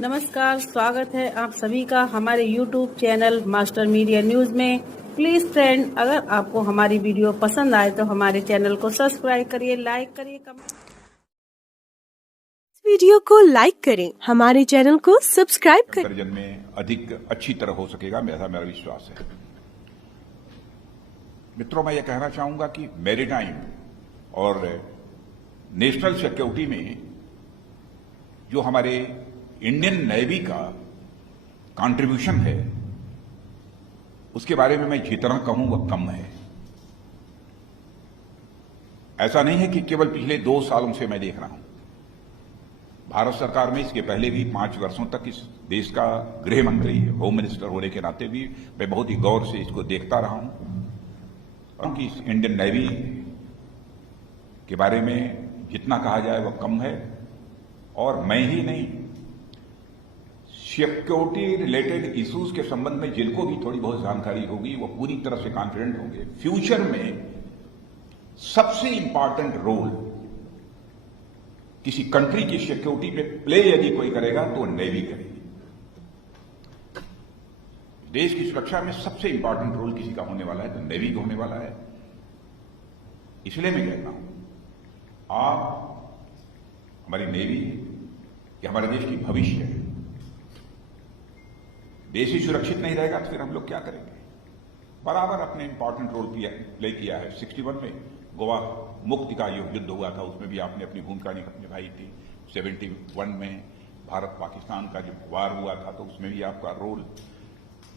नमस्कार, स्वागत है आप सभी का हमारे YouTube channel master media news में। प्लीज फ्रेंड, अगर आपको हमारी वीडियो पसंद आए तो हमारे चैनल को सब्सक्राइब करिए, लाइक करिए, कमेंट। वीडियो को लाइक करें, हमारे चैनल को सब्सक्राइब करें। कंपैरिजन में अधिक अच्छी तरह हो सकेगा, मेरा विश्वास है। मित्रों, मैं ये कहना चाहूंगा कि मैरीटाइम और नेशनल सिक्योरिटी में जो हमारे इंडियन नेवी का कंट्रीब्यूशन है, उसके बारे में मैं जितना कहूं वह कम है। ऐसा नहीं है कि केवल पिछले 2 सालों से मैं देख रहा हूं। भारत सरकार में इसके पहले भी 5 वर्षों तक इस देश का गृह मंत्री, होम मिनिस्टर होने के नाते भी मैं बहुत ही गौर से इसको देखता रहा हूं, क्योंकि इस इंडियन नेवी के बारे में जितना कहा जाए वह कम है। और मैं ही नहीं, सिक्योरिटी रिलेटेड इश्यूज के संबंध में जिनको भी थोड़ी बहुत जानकारी होगी वो पूरी तरह से कॉन्फिडेंट होंगे। फ्यूचर में सबसे इंपॉर्टेंट रोल किसी कंट्री की सिक्योरिटी पे प्ले यदि कोई करेगा तो नेवी करेगी। देश की सुरक्षा में सबसे इंपॉर्टेंट रोल किसी का होने वाला है तो नेवी का होने वाला है। इसलिए मैं कहता हूं, आप हमारी नेवी ये हमारे देश की भविष्य है। देश ही सुरक्षित नहीं रहेगा तो फिर हम लोग क्या करेंगे। बराबर अपने इंपॉर्टेंट रोल प्ले किया है। 61 में गोवा मुक्ति का युद्ध हुआ था, उसमें भी आपने अपनी भूमिका निभाई थी। 71 में भारत पाकिस्तान का जो वार हुआ था तो उसमें भी आपका रोल।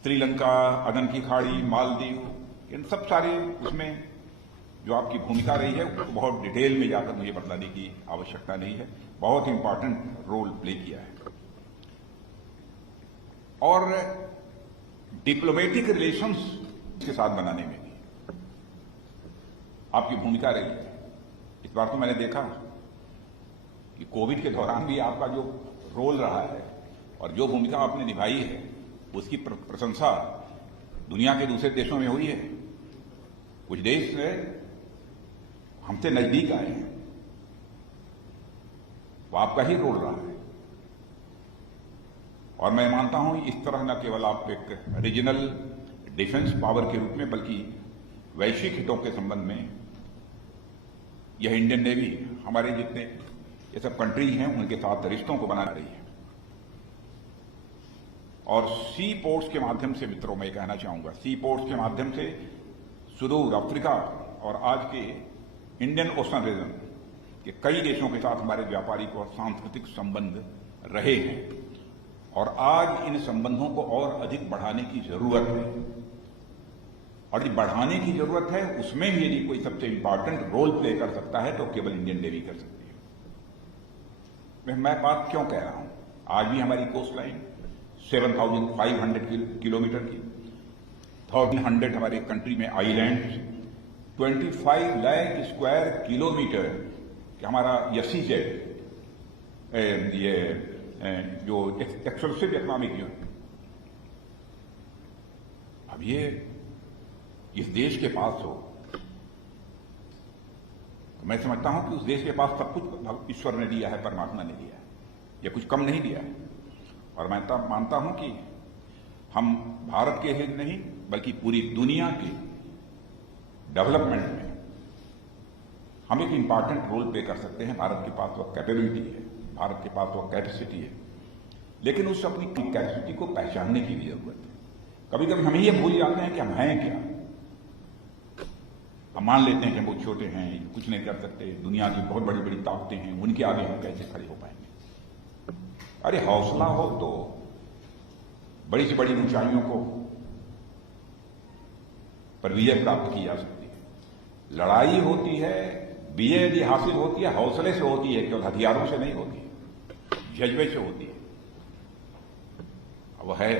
श्रीलंका, अदन की खाड़ी, मालदीव, इन सब सारे उसमें जो आपकी भूमिका रही है उसको बहुत डिटेल में जाकर मुझे बताने की आवश्यकता नहीं है। बहुत इंपॉर्टेंट रोल प्ले किया है। और डिप्लोमेटिक रिलेशंस के साथ बनाने में भी आपकी भूमिका रही है। इस बार तो मैंने देखा कि कोविड के दौरान भी आपका जो रोल रहा है और जो भूमिका आपने निभाई है उसकी प्रशंसा दुनिया के दूसरे देशों में हुई है। कुछ देश हमसे नजदीक आए हैं, वो आपका ही रोल रहा है। और मैं मानता हूं इस तरह न केवल आप एक रीजनल डिफेंस पावर के रूप में बल्कि वैश्विक हितों के संबंध में यह इंडियन नेवी हमारे जितने ये सब कंट्री हैं उनके साथ रिश्तों को बना रही है। और सी पोर्ट्स के माध्यम से, मित्रों, मैं कहना चाहूंगा, सी पोर्ट्स के माध्यम से सुदूर अफ्रीका और आज के इंडियन ओशन रीजन के कई देशों के साथ हमारे व्यापारिक और सांस्कृतिक संबंध रहे हैं। और आज इन संबंधों को और अधिक बढ़ाने की जरूरत है। और यदि बढ़ाने की जरूरत है उसमें भी यदि कोई सबसे इंपॉर्टेंट रोल प्ले कर सकता है तो केवल इंडियन नेवी कर सकती है। मैं बात क्यों कह रहा हूं? आज भी हमारी कोस्ट लाइन 7,500 किलोमीटर की, 1,100 हमारे कंट्री में आइलैंड, 25 लाख स्क्वायर किलोमीटर हमारा SEZ, ये जो एक्सक्लूसिव इकोनॉमिक जोन। अब ये इस देश के पास हो तो मैं समझता हूं कि उस देश के पास सब कुछ ईश्वर ने दिया है, परमात्मा ने दिया है, या कुछ कम नहीं दिया है। और मैं मानता हूं कि हम भारत के ही नहीं बल्कि पूरी दुनिया के डेवलपमेंट में हम एक इंपॉर्टेंट रोल प्ले कर सकते हैं। भारत के पास वह कैपेबिलिटी है, भारत के पास वह कैपेसिटी है, लेकिन उस अपनी कैपेसिटी को पहचानने की भी जरूरत है। कभी कभी हम ये भूल जाते हैं कि हम हैं क्या। हम मान लेते हैं कि हम बहुत छोटे हैं, कुछ नहीं कर सकते, दुनिया की बहुत बड़ी बड़ी ताकतें हैं, उनके आगे हम कैसे खड़े हो पाएंगे। अरे हौसला हो तो बड़ी से बड़ी ऊंचाइयों को पर विजय प्राप्त की जा सकती है। लड़ाई होती है, विजय यदि हासिल होती है हौसले से होती है, केवल हथियारों से नहीं होती, जज्बे से होती है। वह है,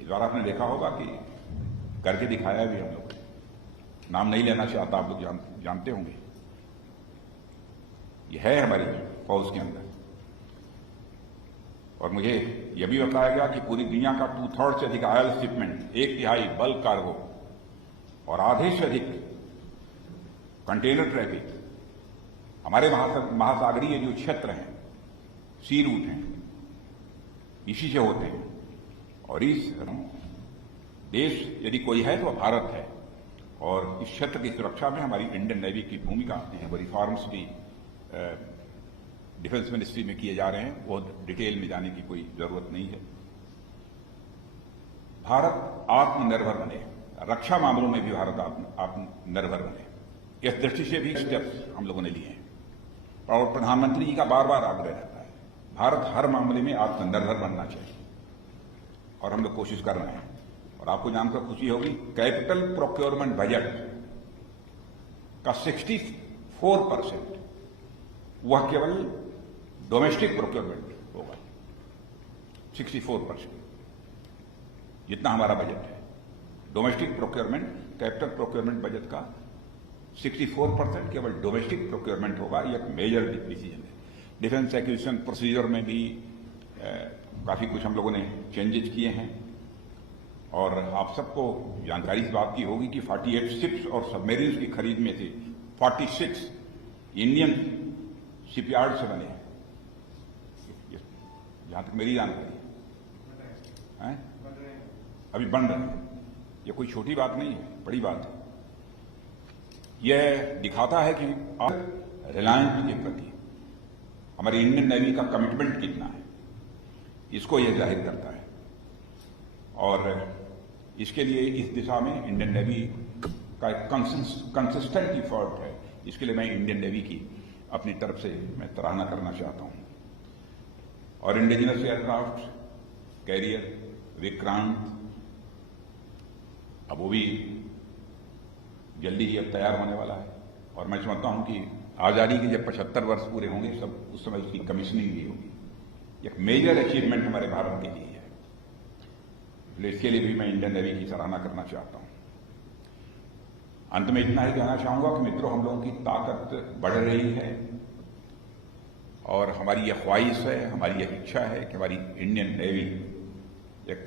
इस बार आपने देखा होगा कि करके दिखाया भी हम लोग। नाम नहीं लेना चाहता, आप लोग जानते होंगे। यह है हमारी फौज के अंदर। और मुझे यह भी बताया गया कि पूरी दुनिया का 2/3 से अधिक ऑयल शिपमेंट, 1/3 बल्क कार्गो और आधे से अधिक कंटेनर ट्रैफिक हमारे महासागरीय जो क्षेत्र हैं, सी रूट हैं, इसी से होते हैं। और इस देश यदि कोई है तो भारत है, और इस क्षेत्र की सुरक्षा में हमारी इंडियन नेवी की भूमिका वो रिफॉर्म्स भी डिफेंस मिनिस्ट्री में किए जा रहे हैं, वो डिटेल में जाने की कोई जरूरत नहीं है। भारत आत्मनिर्भर बने, रक्षा मामलों में भी भारत आत्मनिर्भर बने, इस दृष्टि से भी स्टेप्स हम लोगों ने लिए हैं। और प्रधानमंत्री जी का बार बार आग्रह रहता है, भारत हर मामले में आत्मनिर्भर बनना चाहिए, और हम लोग कोशिश कर रहे हैं। और आपको जानकर खुशी होगी, कैपिटल प्रोक्योरमेंट बजट का 64% वह केवल डोमेस्टिक प्रोक्योरमेंट होगा। 64% जितना हमारा बजट है, domestic procurement, capital procurement budget का 64% केवल डोमेस्टिक प्रोक्योरमेंट होगा। यह एक मेजर डिसीजन है। डिफेंस एक्विजिशन प्रोसीजर में भी काफी कुछ हम लोगों ने चेंजेस किए हैं, और आप सबको जानकारी इस बात की होगी कि 48 शिप्स और सबमरीन्स की खरीद में से 46 इंडियन शिपयार्ड से बने हैं, जहां तक मेरी जानकारी है। अभी बन रहे हैं। यह कोई छोटी बात नहीं है, बड़ी बात है। यह दिखाता है कि रिलायंस के प्रति हमारी इंडियन नेवी का कमिटमेंट कितना है, इसको यह जाहिर करता है। और इसके लिए इस दिशा में इंडियन नेवी का एक कंसिस्टेंट एफर्ट है। इसके लिए मैं इंडियन नेवी की अपनी तरफ से मैं सराहना करना चाहता हूं। और इंडिजिनस एयरक्राफ्ट कैरियर विक्रांत, अब वो भी जल्दी ही अब तैयार होने वाला है, और मैं समझता हूं कि आजादी के जब 75 वर्ष पूरे होंगे, सब उस समय उसकी कमीशनिंग भी होगी। एक मेजर अचीवमेंट हमारे भारत के लिए है, इसलिए इसके लिए भी मैं इंडियन नेवी की सराहना करना चाहता हूं। अंत में इतना ही कहना चाहूंगा कि मित्रों, हम लोगों की ताकत बढ़ रही है, और हमारी यह ख्वाहिश है, हमारी यह इच्छा है कि हमारी इंडियन नेवी एक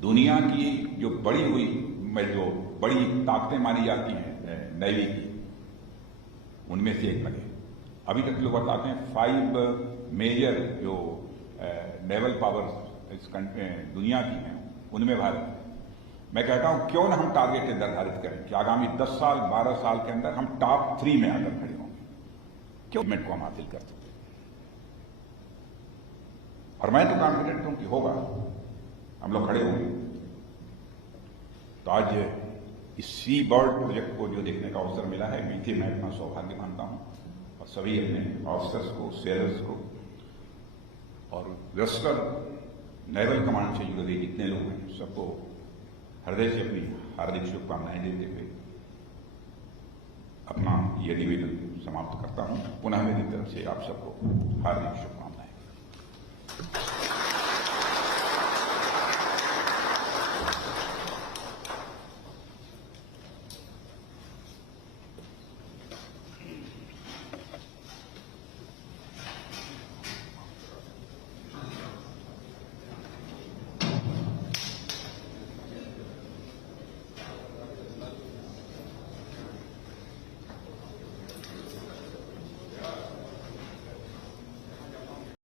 दुनिया की जो बड़ी हुई जो बड़ी ताकतें मानी जाती हैं नेवी की, उनमें से एक बने। अभी तक लोग बताते हैं 5 मेजर जो नेवल पावर्स इस दुनिया की हैं, उनमें भारत है। मैं कहता हूं क्यों ना हम टारगेट निर्धारित करें कि आगामी 10 साल 12 साल के अंदर हम टॉप 3 में आकर खड़े होंगे, क्यों मिनट को हम हासिल कर सकते हैं। और मैं तो कॉन्फिडेंट हूं कि होगा, हम लोग खड़े होंगे। तो आज इस सी बर्ड प्रोजेक्ट को जो देखने का अवसर मिला है, मीठे मैं अपना सौभाग्य मानता हूं, और सभी अपने ऑफिसर्स को, सेलर्स को, और वेस्टर्न नेवल कमांड से जुड़े जितने लोग हैं, सबको हृदय से अपनी हार्दिक शुभकामनाएं देते हुए अपना यह निवेदन समाप्त करता हूं। पुनः मेरी तरफ से आप सबको हार्दिक शुभकामनाएं।